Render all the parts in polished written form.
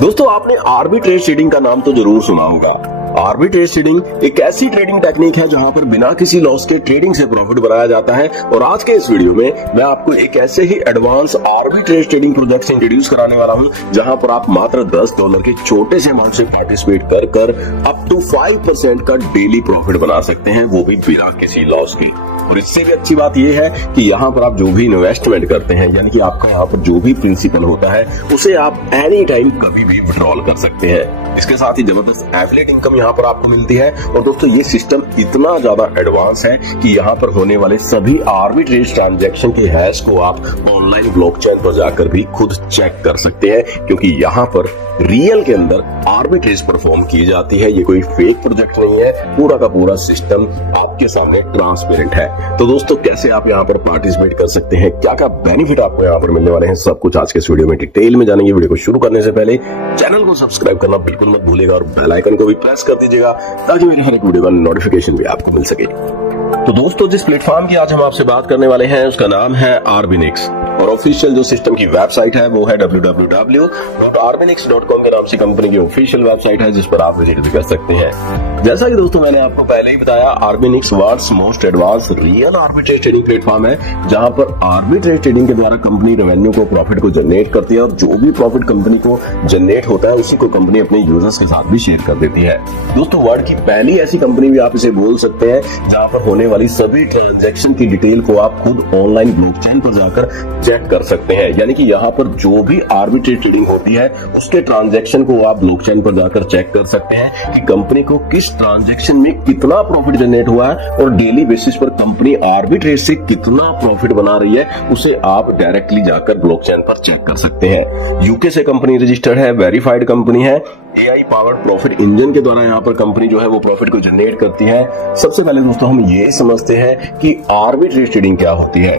दोस्तों आपने arbitrage trading का नाम तो जरूर सुना होगा। आर्बिट्रेज ट्रेडिंग एक ऐसी ट्रेडिंग टेक्निक है जहां पर बिना किसी लॉस के ट्रेडिंग से प्रॉफिट बनाया जाता है। और आज के इस वीडियो में मैं आपको एक ऐसे ही एडवांस आर्बिट्रेज ट्रेडिंग प्रोजेक्ट से इंट्रोड्यूस कराने वाला हूं जहां पर आप मात्र $10 के छोटे से अमाउंट से पार्टिसिपेट कर अप टू 5% का डेली प्रॉफिट बना सकते हैं, वो भी बिना किसी लॉस की। और इससे भी अच्छी बात यह है कि यहाँ पर आप जो भी इन्वेस्टमेंट करते हैं, यानी कि आपका यहाँ पर जो भी प्रिंसिपल होता है उसे आप एनी टाइम कभी भी विड्रॉल कर सकते हैं। इसके साथ ही जबरदस्त एफिलिएट इनकम यहाँ पर आपको मिलती है। और दोस्तों ये सिस्टम इतना ज्यादा एडवांस है कि यहाँ पर होने वाले सभी आर्बिट्रेज ट्रांजैक्शन के हैश को आप ऑनलाइन ब्लॉकचेन पर जाकर भी खुद चेक कर सकते हैं, क्योंकि यहाँ पर रियल के अंदर आर्बिट्रेज परफॉर्म की जाती है। ये कोई फेक प्रोजेक्ट नहीं है, पूरा का पूरा सिस्टम आपके सामने ट्रांसपेरेंट है। तो दोस्तों कैसे आप यहाँ पर पार्टिसिपेट कर सकते हैं, क्या क्या बेनिफिट आपको यहाँ पर मिलने वाले हैं, सब कुछ आज के इस वीडियो में डिटेल में जानेंगे। वीडियो को शुरू करने से पहले चैनल को सब्सक्राइब करना बिल्कुल मत भूलिएगा और बेल आइकन को भी प्रेस कर दीजिएगा ताकि मेरे हर एक वीडियो का नोटिफिकेशन भी आपको मिल सके। तो दोस्तों जिस प्लेटफॉर्म की आज हम आपसे बात करने वाले हैं उसका नाम है आर्बिनिक्स और ऑफिशियल जो सिस्टम की वेबसाइट है वो है www.arbinix.com के नाम से कंपनी की ऑफिशियल वेबसाइट है, जिस पर आप विजिट भी कर सकते हैं। जैसा कि दोस्तों मैंने आपको पहले ही बताया, Arbinix world's most advance real arbitrage trading platform है जहां पर आर्बिट्रेज ट्रेडिंग के द्वारा कंपनी रेवेन्यू को, प्रॉफिट को जनरेट करती है और जो भी प्रॉफिट कंपनी को जनरेट होता है उसी को कंपनी अपने यूजर्स के साथ भी शेयर कर देती है। दोस्तों वर्ल्ड की पहली ऐसी कंपनी भी आप इसे बोल सकते हैं जहां पर होने वाली सभी ट्रांजैक्शन की डिटेल को आप खुद ऑनलाइन ब्लॉकचेन पर जाकर चेक कर सकते हैं। यानी कि यहाँ पर जो भी आर्बिट्रेज ट्रेडिंग होती है उसके ट्रांजैक्शन को आप ब्लॉकचेन पर जाकर चेक कर सकते हैं कि कंपनी को किस ट्रांजैक्शन में कितना प्रॉफिट जनरेट हुआ है और डेली बेसिस पर कंपनी आर्बिट्रेज से कितना प्रॉफिट बना रही है, उसे आप डायरेक्टली जाकर ब्लॉकचेन पर चेक कर सकते हैं। यूके से कंपनी रजिस्टर्ड है, वेरीफाइड कंपनी है। AI पावर्ड प्रॉफिट इंजन के द्वारा यहाँ पर कंपनी जो है वो प्रॉफिट को जनरेट करती है। सबसे पहले दोस्तों हम ये समझते हैं कि आर्बिट्रेज ट्रेडिंग क्या होती है।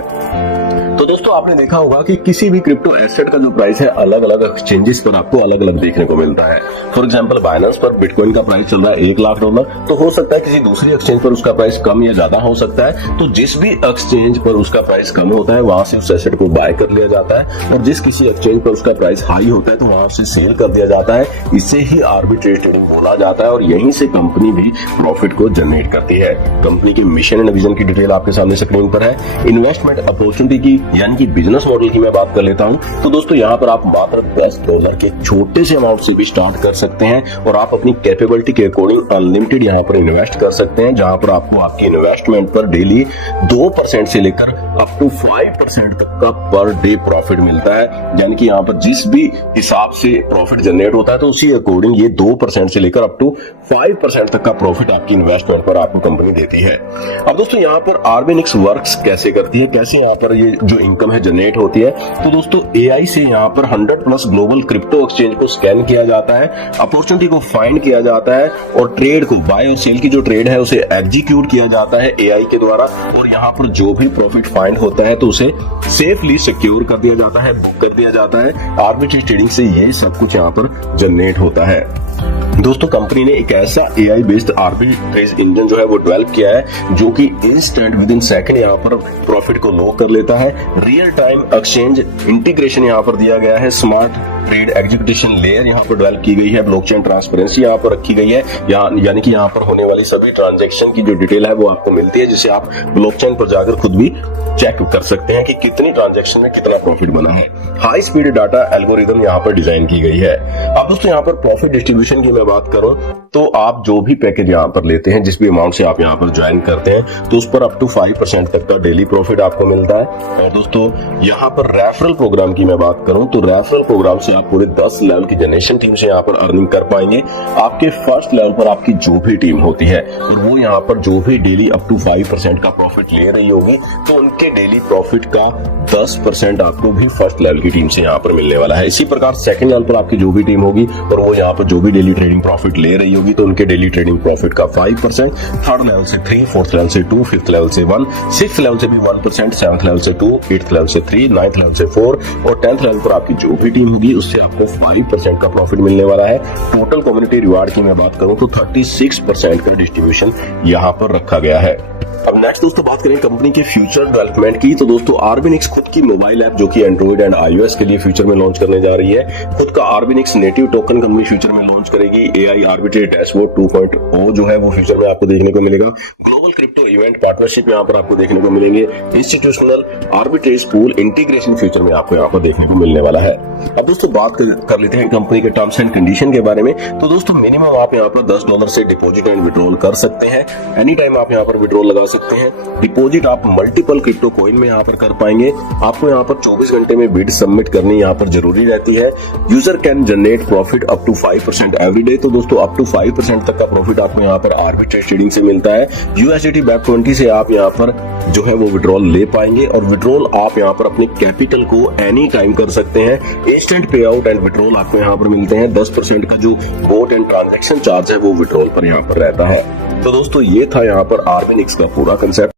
तो दोस्तों आपने देखा होगा कि किसी भी क्रिप्टो एसेट का जो प्राइस है अलग अलग एक्सचेंजेस पर आपको अलग अलग देखने को मिलता है। फॉर एग्जांपल बाइनेंस पर बिटकॉइन का प्राइस चल रहा है $1,00,000, तो हो सकता है किसी दूसरी एक्सचेंज पर उसका प्राइस कम या ज्यादा हो सकता है। तो जिस भी एक्सचेंज पर उसका प्राइस कम होता है वहां से उस एसेट को बाय कर लिया जाता है और जिस किसी एक्सचेंज पर उसका प्राइस हाई होता है तो वहां से सेल कर दिया जाता है। इसे ही आर्बिट्रेज ट्रेडिंग बोला जाता है और यहीं से कंपनी भी प्रॉफिट को जनरेट करती है। कंपनी के मिशन एंड विजन की डिटेल आपके सामने स्क्रीन पर है। इन्वेस्टमेंट अपॉर्चुनिटी की यानी कि बिजनेस मॉडल की मैं बात कर लेता हूं तो दोस्तों यहाँ पर आप मात्र $10 के छोटे से अमाउंट से भी स्टार्ट कर सकते हैं और आप अपनी कैपेबिलिटी के अकॉर्डिंग अनलिमिटेड यहाँ पर इन्वेस्ट कर सकते हैं, जहां पर आपको आपकी इन्वेस्टमेंट पर डेली 2% से लेकर अप टू 5% तक का पर डे प्रॉफिट मिलता है। यानी कि यहाँ पर जिस भी हिसाब से प्रॉफिट जनरेट होता है तो उसी अकॉर्डिंग ये 2% से लेकर अप टू 5% तक का प्रॉफिट आपकी इन्वेस्टमेंट पर आपको कंपनी देती है। अब दोस्तों यहाँ पर आर्बिनिक्स वर्क्स कैसे करती है, कैसे यहाँ पर ये जो इनकम है जनरेट होती है। तो दोस्तों AI से यहाँ पर 100+ ग्लोबल क्रिप्टो एक्सचेंज को स्कैन किया जाता है, अपॉर्चुनिटी को फाइंड किया जाता है और ट्रेड को, बाय और सेल की जो ट्रेड है उसे एग्जीक्यूट किया जाता है AI के द्वारा। और यहाँ पर जो भी प्रॉफिट फाइंड होता है तो उसे सेफली सिक्योर कर दिया जाता है, बुक कर दिया जाता है। आर्बिट्रेज ट्रेडिंग से ये सब कुछ यहाँ पर जनरेट होता है। दोस्तों कंपनी ने एक ऐसा AI बेस्ड आर्बिट्रेज इंजन जो है वो डेवलप किया है जो कि इंस्टेंट विद इन सेकंड यहाँ पर प्रॉफिट को लॉक कर लेता है। रियल टाइम एक्सचेंज इंटीग्रेशन यहाँ पर दिया गया है। स्मार्ट ट्रेड एग्जीक्यूशन लेयर यहाँ पर डेवलप की गई है। ब्लॉकचेन ट्रांसपेरेंसी यहाँ पर रखी गई है, यानी कि यहाँ पर होने वाली सभी ट्रांजैक्शन की जो डिटेल है वो आपको मिलती है, जिसे आप ब्लॉकचेन पर जाकर खुद भी चेक कर सकते हैं कि कितनी ट्रांजैक्शन में कितना प्रॉफिट बना है। हाई स्पीड डाटा एल्गोरिदम यहाँ पर डिजाइन की गई है। अब दोस्तों यहाँ पर प्रॉफिट डिस्ट्रीब्यूशन की मैं बात करूं तो आप जो भी पैकेज यहाँ पर लेते हैं, जिस भी अमाउंट से आप यहाँ पर ज्वाइन करते हैं, तो उस पर अप टू 5% तक का डेली प्रॉफिट आपको मिलता है। और दोस्तों यहाँ पर रेफरल प्रोग्राम की मैं बात करूं तो रेफरल प्रोग्राम से आप पूरे 10 लेवल की जनरेशन टीम से यहाँ पर अर्निंग कर पाएंगे। आपके फर्स्ट लेवल पर आपकी जो भी टीम होती है और वो यहाँ पर जो भी डेली अप टू 5% का प्रॉफिट ले रही होगी तो उनके डेली प्रॉफिट का 10% आपको भी फर्स्ट लेवल की टीम से यहाँ पर मिलने वाला है। इसी प्रकार सेकंड लेवल पर आपकी जो भी टीम होगी और वो यहाँ पर जो भी डेली ट्रेडिंग प्रॉफिट ले रही होगी तो उनके डेली ट्रेडिंग प्रॉफिट का 5%, थर्ड लेवल से 3, फोर्थ लेवल से 2, फिफ्थ लेवल से 1, सिक्स्थ लेवल से भी 1%, सेवंथ लेवल से 2, एट्थ लेवल से 3, नाइन्थ लेवल से 4 और 10th लेवल पर आपकी जो भी टीम होगी उससे आपको 5% का प्रॉफिट मिलने वाला है। टोटल कम्युनिटी रिवार्ड की मैं बात करूं तो 36% का डिस्ट्रीब्यूशन यहाँ पर रखा गया है। अब नेक्स्ट दोस्तों बात करें कंपनी के फ्यूचर डेवलपमेंट की, तो दोस्तों आर्बिनिक्स खुद की मोबाइल ऐप जो कि एंड्रॉइड एंड iOS के लिए फ्यूचर में लॉन्च करने जा रही है। खुद का आर्बिनिक्स नेटिव टोकन कंपनी फ्यूचर में लॉन्च करेगी। AI आर्बिट्रेज डैशबोर्ड 2.0 जो है वो फ्यूचर में आपको देखने को मिलेगा। ग्लोबल क्रिप्टो इवेंट पार्टनरशिप यहाँ पर आपको देखने को मिलेंगे। Institutional arbitrage pool integration future में आपको यहाँ पर देखने को मिलने वाला है। अब दोस्तों बात कर लेते हैं कंपनी के टर्म्स एंड कंडीशन के बारे में। तो दोस्तों मिनिमम आप यहाँ पर $10 से डिपॉजिट एंड विड्रॉल कर सकते हैं। एनी टाइम आप यहाँ पर विड्रॉल लगा सकते हैं। डिपॉजिट आप मल्टीपल क्रिप्टो कॉइन में यहाँ पर कर पाएंगे। आपको यहाँ पर 24 घंटे में बिड सबमिट करनी यहाँ पर जरूरी रहती है। User can generate profit up to 5% every day. तो दोस्तों अप टू 5% तक का प्रॉफिट आपको यहाँ पर आर्बिट्रेज ट्रेडिंग से मिलता है। USDT बैक 20 से आप यहाँ पर जो है वो विड्रॉल ले पाएंगे और विड्रॉल आप यहाँ पर अपने कैपिटल को एनी टाइम कर सकते हैं। इंस्टेंट पे आउट एंड विड्रॉल आपको यहाँ पर मिलते हैं। 10% का जो बोट एंड ट्रांजैक्शन चार्ज है वो विड्रॉल पर यहाँ पर रहता है। तो दोस्तों ये था यहाँ पर आर्बिनिक्स का पूरा कंसेप्ट।